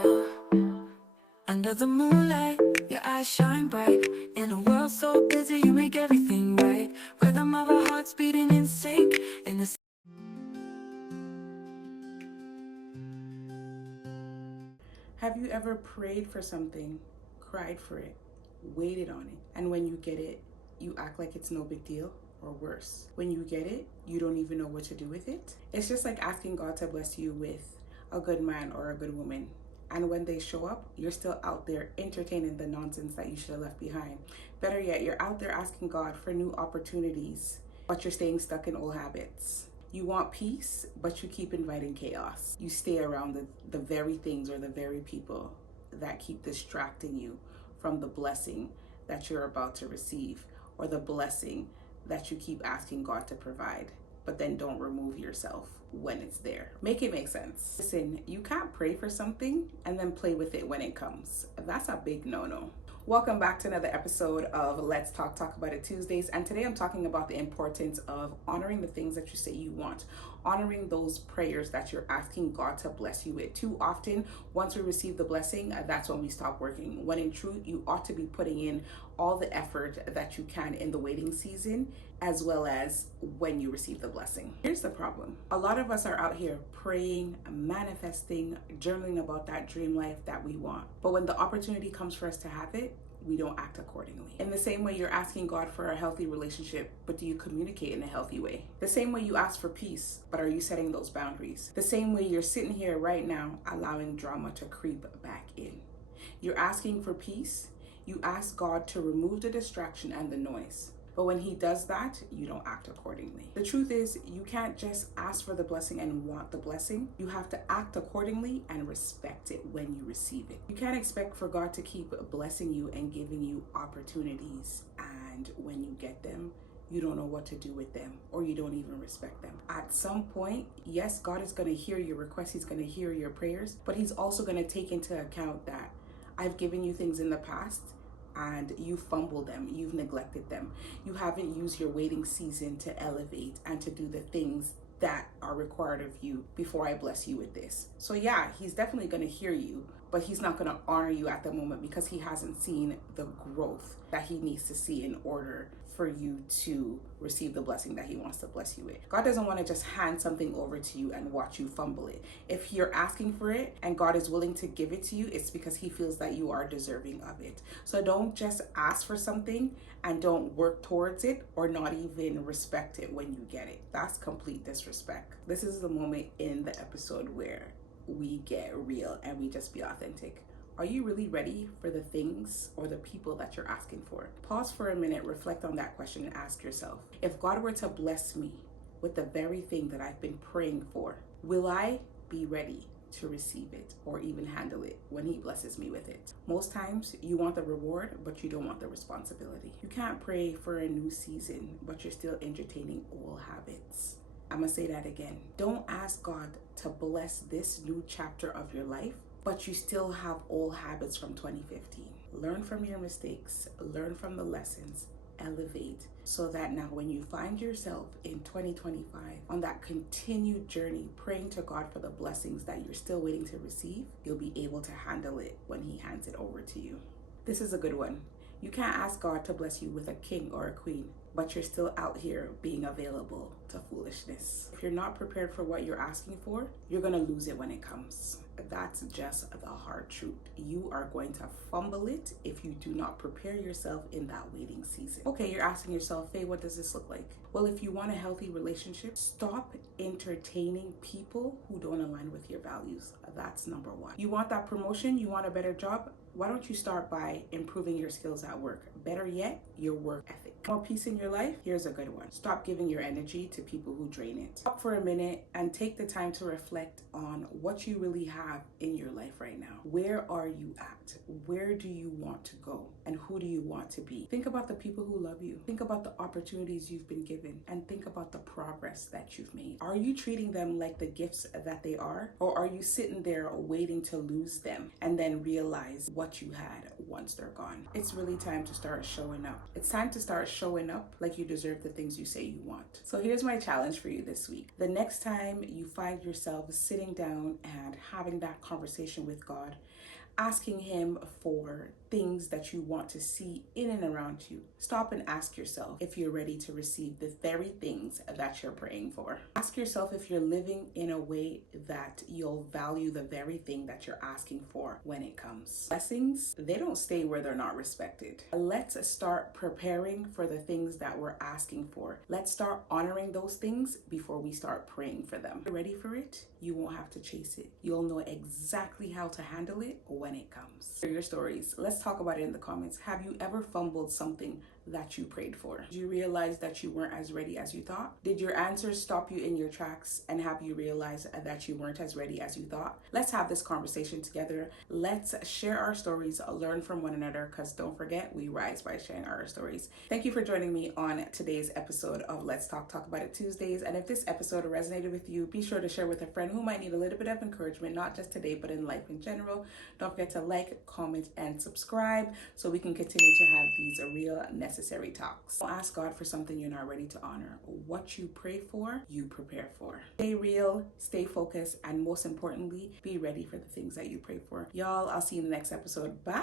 Under the moonlight, your eyes shine bright. In a world so busy, you make everything right. Rhythm of our hearts beating in sync. In the Have you ever prayed for something, cried for it, waited on it, and when you get it, you act like it's no big deal? Or worse, when you get it, you don't even know what to do with it? It's just like asking God to bless you with a good man or a good woman. And when they show up, you're still out there entertaining the nonsense that you should have left behind. Better yet, you're out there asking God for new opportunities, but you're staying stuck in old habits. You want peace, but you keep inviting chaos. You stay around the very things or the very people that keep distracting you from the blessing that you're about to receive, or the blessing that you keep asking God to provide, but then don't remove yourself when it's there. Make it make sense. Listen, you can't pray for something and then play with it when it comes. That's a big no-no. Welcome back to another episode of Let's Talk About It Tuesdaze. And today I'm talking about the importance of honoring the things that you say you want, honoring those prayers that you're asking God to bless you with. Too often, once we receive the blessing, that's when we stop working. When in truth, you ought to be putting in all the effort that you can in the waiting season, as well as when you receive the blessing. Here's the problem. A lot of us are out here praying, manifesting, journaling about that dream life that we want. But when the opportunity comes for us to have it, we don't act accordingly. In the same way you're asking God for a healthy relationship, but do you communicate in a healthy way? The same way you ask for peace, but are you setting those boundaries? The same way you're sitting here right now, allowing drama to creep back in. You're asking for peace, you ask God to remove the distraction and the noise. But when he does that, you don't act accordingly. The truth is, you can't just ask for the blessing and want the blessing. You have to act accordingly and respect it when you receive it. You can't expect for God to keep blessing you and giving you opportunities, and when you get them, you don't know what to do with them, or you don't even respect them. At some point, yes, God is going to hear your requests, he's going to hear your prayers, but he's also going to take into account that I've given you things in the past and you fumbled them, you've neglected them. You haven't used your waiting season to elevate and to do the things that are required of you before I bless you with this. So yeah, he's definitely going to hear you, but he's not going to honor you at the moment because he hasn't seen the growth that he needs to see in order for you to receive the blessing that he wants to bless you with. God doesn't want to just hand something over to you and watch you fumble it. If you're asking for it and God is willing to give it to you, it's because he feels that you are deserving of it. So don't just ask for something and don't work towards it or not even respect it when you get it. That's complete disrespect. This is the moment in the episode where we get real and we just be authentic. Are you really ready for the things or the people that you're asking for? Pause for a minute, reflect on that question and ask yourself, if God were to bless me with the very thing that I've been praying for, will I be ready to receive it or even handle it when he blesses me with it? Most times you want the reward, but you don't want the responsibility. You can't pray for a new season, but you're still entertaining old habits. I'm gonna say that again. Don't ask God to bless this new chapter of your life, but you still have old habits from 2015. Learn from your mistakes, learn from the lessons, elevate, so that now when you find yourself in 2025 on that continued journey, praying to God for the blessings that you're still waiting to receive, you'll be able to handle it when he hands it over to you. This is a good one. You can't ask God to bless you with a king or a queen, but you're still out here being available to foolishness. If you're not prepared for what you're asking for, you're gonna lose it when it comes. That's just the hard truth. You are going to fumble it if you do not prepare yourself in that waiting season. Okay, you're asking yourself, Faye, what does this look like? Well, if you want a healthy relationship, stop entertaining people who don't align with your values. That's number one. You want that promotion? You want a better job? Why don't you start by improving your skills at work? Better yet, your work ethic. More peace in your life? Here's a good one. Stop giving your energy to people who drain it. Stop for a minute and take the time to reflect on what you really have in your life right now. Where are you at? Where do you want to go? And who do you want to be? Think about the people who love you. Think about the opportunities you've been given, and think about the progress that you've made. Are you treating them like the gifts that they are? Or are you sitting there waiting to lose them and then realize what you had once they're gone. It's really time to start showing up. It's time to start showing up like you deserve the things you say you want. So here's my challenge for you this week. The next time you find yourself sitting down and having that conversation with God, asking him for things that you want to see in and around you, stop and ask yourself if you're ready to receive the very things that you're praying for. Ask yourself if you're living in a way that you'll value the very thing that you're asking for when it comes. Blessings, they don't stay where they're not respected. Let's start preparing for the things that we're asking for. Let's start honoring those things before we start praying for them. Ready for it? You won't have to chase it. You'll know exactly how to handle it when it comes. Share your stories. Let's talk about it in the comments. Have you ever fumbled something that you prayed for? Did you realize that you weren't as ready as you thought? Did your answers stop you in your tracks and have you realize that you weren't as ready as you thought? Let's have this conversation together. Let's share our stories, learn from one another, because don't forget, we rise by sharing our stories. Thank you for joining me on today's episode of Let's Talk About It Tuesdays. And if this episode resonated with you, be sure to share with a friend who might need a little bit of encouragement, not just today, but in life in general. Don't forget to like, comment, and subscribe so we can continue to have these real necessary talks. Don't ask God for something you're not ready to honor. What you pray for, you prepare for. Stay real, stay focused, and most importantly, be ready for the things that you pray for. Y'all, I'll see you in the next episode. Bye.